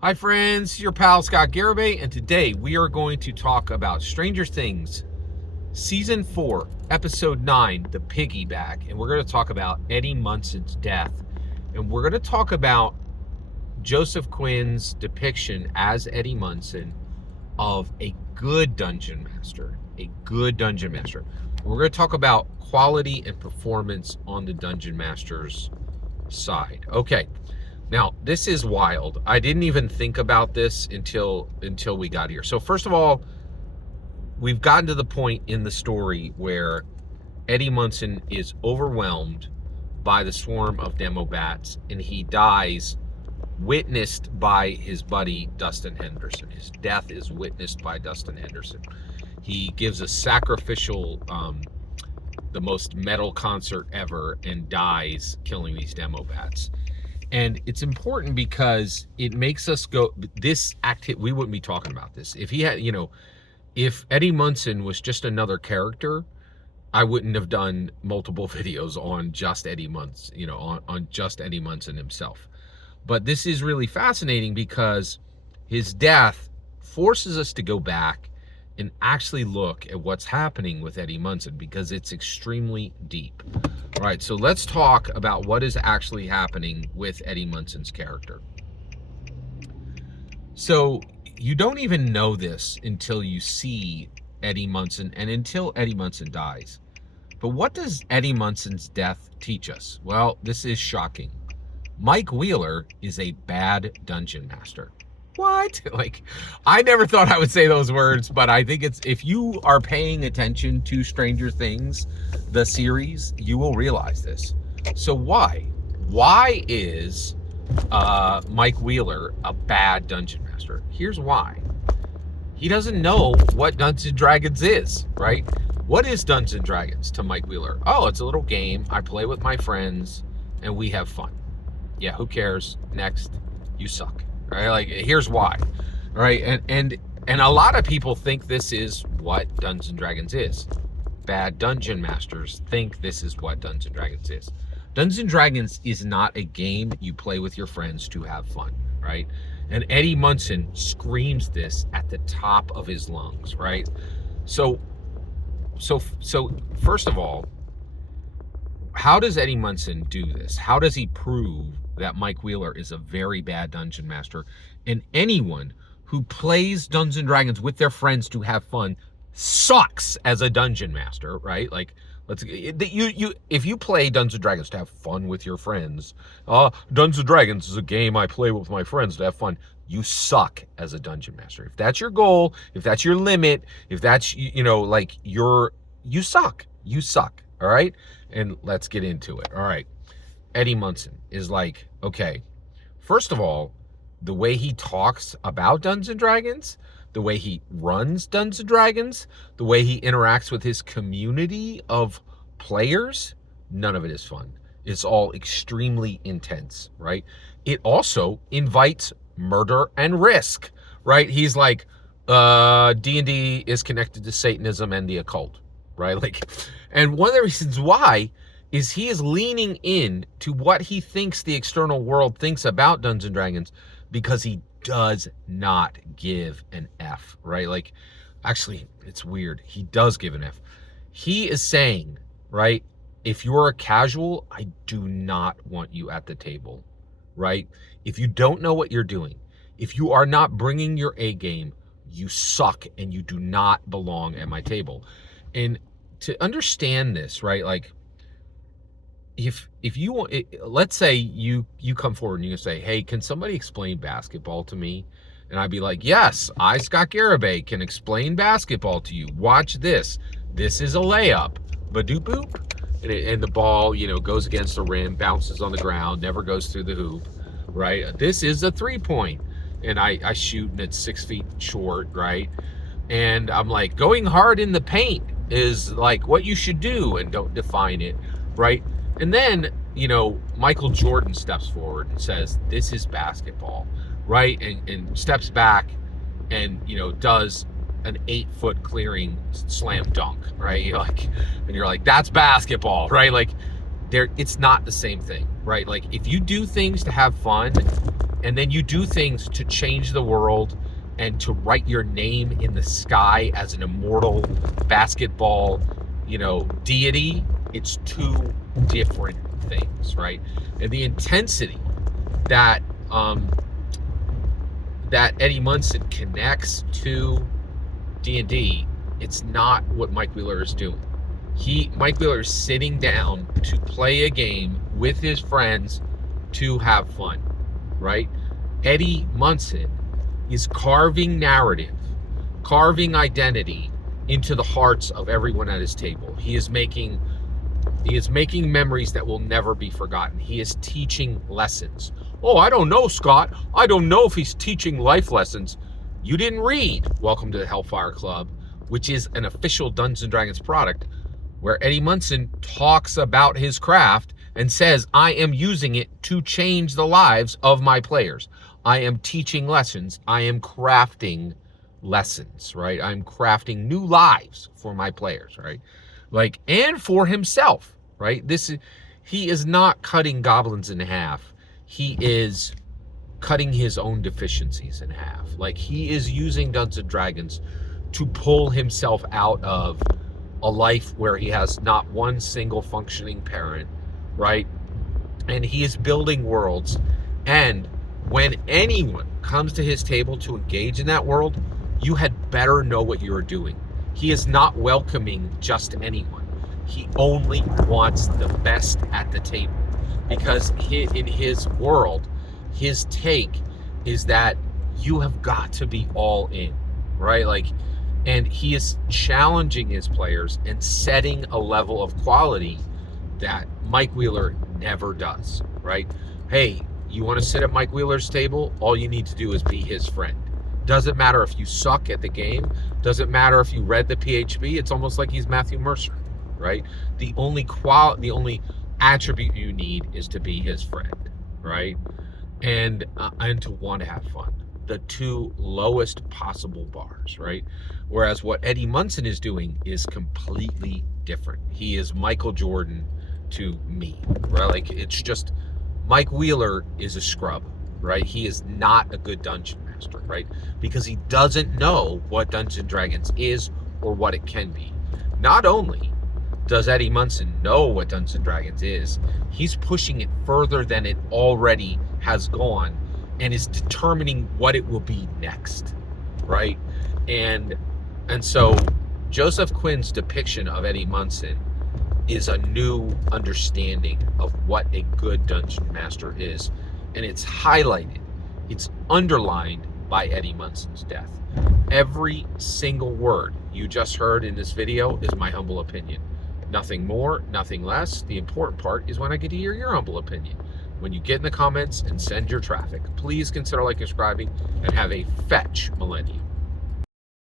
Hi friends, your pal Scott Garibay, and today we are going to talk about Stranger Things Season 4, Episode 9, The Piggyback, and we're going to talk about Eddie Munson's death, and we're going to talk about Joseph Quinn's depiction as Eddie Munson of a good dungeon master, We're going to talk about quality and performance on the dungeon master's side. Okay. Now, this is wild. I didn't even think about this until we got here. So first of all, we've gotten to the point in the story where Eddie Munson is overwhelmed by the swarm of demo bats, and he dies, witnessed by his buddy Dustin Henderson. His death is witnessed by Dustin Henderson. He gives a sacrificial, the most metal concert ever, and dies killing these demo bats. And it's important because it makes us go, we wouldn't be talking about this. If he had, if Eddie Munson was just another character, I wouldn't have done multiple videos on just Eddie Munson, on just Eddie Munson himself. But this is really fascinating because his death forces us to go back and actually look at what's happening with Eddie Munson, because it's extremely deep. All right, so let's talk about what is actually happening with Eddie Munson's character. So you don't even know this until you see Eddie Munson and until Eddie Munson dies. But what does Eddie Munson's death teach us? Well, this is shocking. Mike Wheeler is a bad dungeon master. What? I never thought I would say those words, but I think if you are paying attention to Stranger Things, the series, you will realize this. So why? Why is Mike Wheeler a bad dungeon master? Here's why. He doesn't know what Dungeons & Dragons is, right? What is Dungeons & Dragons to Mike Wheeler? Oh, it's a little game. I play with my friends and we have fun. Yeah, who cares? Next, you suck. Right? Here's why. All right, and a lot of people think this is what Dungeons & Dragons is. Bad dungeon masters think this is what Dungeons & Dragons is. Dungeons & Dragons is not a game you play with your friends to have fun, right? And Eddie Munson screams this at the top of his lungs, right? So first of all, how does Eddie Munson do this? How does he prove that Mike Wheeler is a very bad dungeon master? And anyone who plays Dungeons & Dragons with their friends to have fun sucks as a dungeon master, right? If you play Dungeons & Dragons to have fun with your friends, Dungeons & Dragons is a game I play with my friends to have fun, you suck as a dungeon master. If that's your goal, if that's your limit, if that's, you suck. You suck, all right? And let's get into it. All right. Eddie Munson is okay, first of all, the way he talks about Dungeons & Dragons, the way he runs Dungeons & Dragons, the way he interacts with his community of players, none of it is fun. It's all extremely intense, right? It also invites murder and risk, right? He's D&D is connected to Satanism and the occult, right? And one of the reasons why is he is leaning in to what he thinks the external world thinks about Dungeons & Dragons, because he does not give an F, right? Actually, it's weird. He does give an F. He is saying, right, if you're a casual, I do not want you at the table, right? If you don't know what you're doing, if you are not bringing your A game, you suck and you do not belong at my table. And to understand this, right, if you want, let's say you come forward and you say, hey, can somebody explain basketball to me? And I'd be like, yes, I, Scott Garibay, can explain basketball to you. Watch this. This is a layup. Badoop boop. And the ball, goes against the rim, bounces on the ground, never goes through the hoop, right? This is a 3-point. And I shoot and it's 6 feet short, right? And I'm like, going hard in the paint is what you should do, and don't define it, right? And then, Michael Jordan steps forward and says, this is basketball, right? And steps back and, does an 8-foot clearing slam dunk, right? You're like, that's basketball, right? it's not the same thing, right? Like if you do things to have fun and then you do things to change the world and to write your name in the sky as an immortal basketball, deity, it's two different things, right? And the intensity that that Eddie Munson connects to D&D, it's not what Mike Wheeler is doing. Mike Wheeler is sitting down to play a game with his friends to have fun, right? Eddie Munson is carving narrative, carving identity into the hearts of everyone at his table. He is making memories that will never be forgotten. He is teaching lessons. Oh, I don't know, Scott. I don't know if he's teaching life lessons. You didn't read Welcome to the Hellfire Club, which is an official Dungeons & Dragons product, where Eddie Munson talks about his craft and says, I am using it to change the lives of my players. I am teaching lessons. I am crafting lessons, right? I'm crafting new lives for my players, right? Like, and for himself, right? He is not cutting goblins in half. He is cutting his own deficiencies in half. Like, he is using Dungeons & Dragons to pull himself out of a life where he has not one single functioning parent, right? And he is building worlds. And when anyone comes to his table to engage in that world, you had better know what you are doing. He is not welcoming just anyone. He only wants the best at the table, because in his world, his take is that you have got to be all in, right? Like, and he is challenging his players and setting a level of quality that Mike Wheeler never does, right? Hey, you want to sit at Mike Wheeler's table? All you need to do is be his friend. Doesn't matter if you suck at the game. Doesn't matter if you read the PHB. It's almost like he's Matthew Mercer, right? The only attribute you need is to be his friend, right? And to want to have fun. The two lowest possible bars, right? Whereas what Eddie Munson is doing is completely different. He is Michael Jordan to me, right? Like, it's just, Mike Wheeler is a scrub, right? He is not a good dungeon master, right? Because he doesn't know what Dungeons & Dragons is or what it can be. Not only does Eddie Munson know what Dungeons & Dragons is, he's pushing it further than it already has gone and is determining what it will be next, right? And so Joseph Quinn's depiction of Eddie Munson is a new understanding of what a good dungeon master is. And it's highlighted, it's underlined by Eddie Munson's death. Every single word you just heard in this video is my humble opinion. Nothing more, nothing less. The important part is when I get to hear your humble opinion. When you get in the comments and send your traffic, please consider liking and subscribing, and have a fetch millennium.